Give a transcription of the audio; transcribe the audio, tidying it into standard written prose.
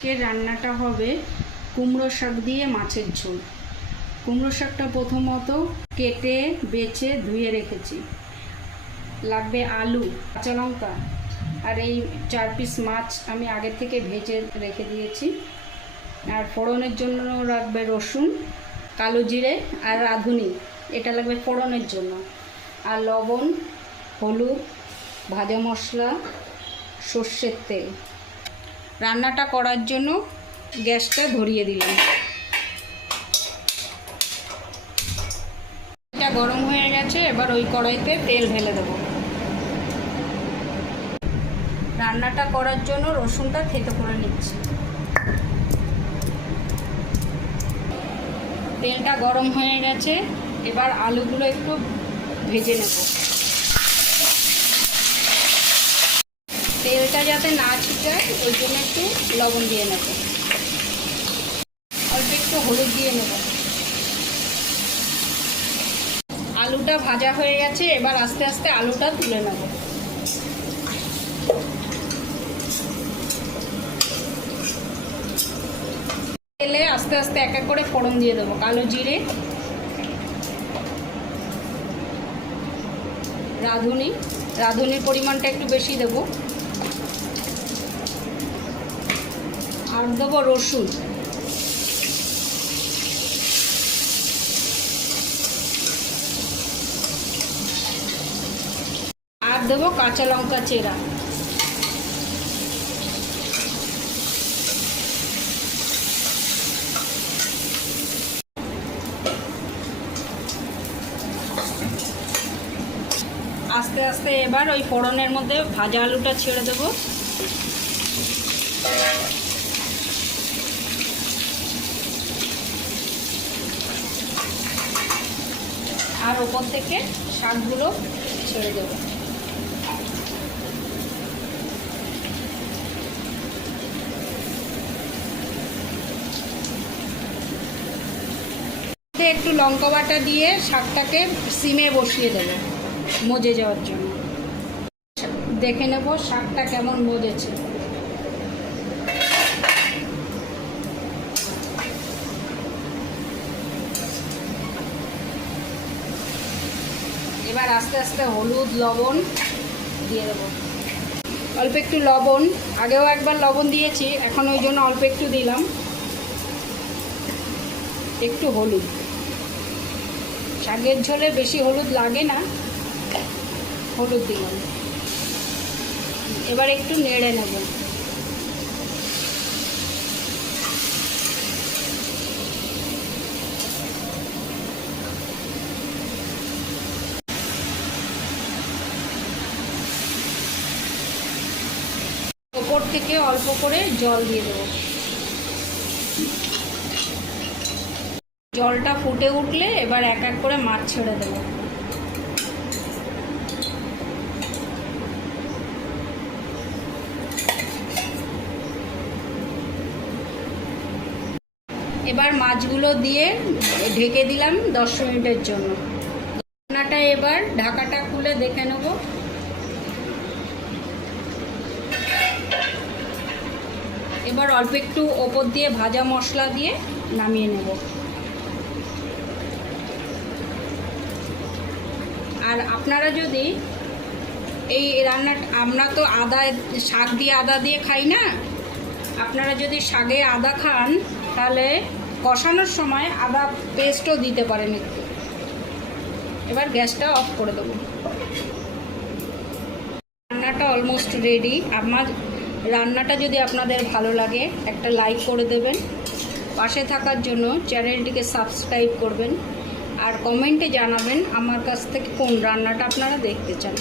রান্নাটা হবে কুমড়ো শাক দিয়ে মাছের ঝোল। কুমড়ো শাকটা প্রথমত কেটে বেছে ধুয়ে রেখেছি। লাগবে আলু, কাঁচা লঙ্কা আর এই 4 পিস মাছ আমি আগে থেকে ভেজে রেখে দিয়েছি। আর ফোড়নের জন্য লাগবে রসুন, কালো জিরে আর রাঁধুনি, এটা লাগবে ফোড়নের জন্য। আর লবণ, হলুদ, ভাজা মশলা, সর্ষের তেল। রান্নাটা করার জন্য গ্যাসটা ধরিয়ে দিলাম। এটা গরম হয়ে গেছে, এবার ওই কড়াইতে তেল ঢেলে দেবো। রান্নাটা করার জন্য রসুনটা থেতো করে নিচ্ছি। তেলটা গরম হয়ে গেছে, এবার আলুগুলো একটু ভেজে নেব। তেলটা যাতে না ছিটায় ওই জন্য একটু লবণ দিয়ে নেব, অল্প একটু হলুদ দিয়ে নেব। আলুটা ভাজা হয়ে গেছে, এবার আস্তে আস্তে আলুটা তুলে নেব। তেলে আস্তে আস্তে এক এক করে ফোড়ন দিয়ে দেবো। কালো জিরে, রাঁধুনির পরিমাণটা একটু বেশি দেবো। আর দেবো রসুন, আর দেবো কাঁচা লঙ্কা চেরা। আস্তে আস্তে এবার ওই ফোড়নের মধ্যে ভাজা আলুটা ছেড়ে দেবো। আর ওপর থেকে শাকগুলো ছেড়ে দেবো। একটু লঙ্কা বাটা দিয়ে শাকটাকে সিমে বসিয়ে দেবো মজে যাওয়ার জন্য। দেখে নেব শাকটা কেমন মজেছে। এবার আস্তে আস্তে হলুদ, লবণ দিয়ে দেবো। অল্প একটু লবণ, আগেও একবার লবণ দিয়েছি, এখন ওই জন্য অল্প একটু দিলাম। একটু হলুদ, শাকের ঝোলে বেশি হলুদ লাগে না, হলুদ দিলাম। এবার একটু নেড়ে নেব। ওপর থেকে অল্প করে জল দিয়ে দেবো। জলটা ফুটে উঠলে এবার এক এক করে মাছ ছেড়ে দেবো। এবার মাছগুলো দিয়ে ঢেকে দিলাম 10 মিনিটের জন্য। রান্নাটা এবার ঢাকাটা খুলে দেখে নেব। এবার অল্প একটু ওপর দিয়ে ভাজা মশলা দিয়ে নামিয়ে নেব। আর আপনারা যদি এই রান্নাটা, আমরা তো শাক দিয়ে আদা দিয়ে খাই না, আপনারা যদি শাকে আদা খান তাহলে কষানোর সময় আদা পেস্টও দিতে পারেন একটু। এবার গ্যাসটা অফ করে দেবো। রান্নাটা অলমোস্ট রেডি। আমার রান্নাটা যদি আপনাদের ভালো লাগে একটা লাইক করে দেবেন, পাশে থাকার জন্য চ্যানেলটিকে সাবস্ক্রাইব করবেন, আর কমেন্টে জানাবেন আমার কাছ থেকে কোন রান্নাটা আপনারা দেখতে চান।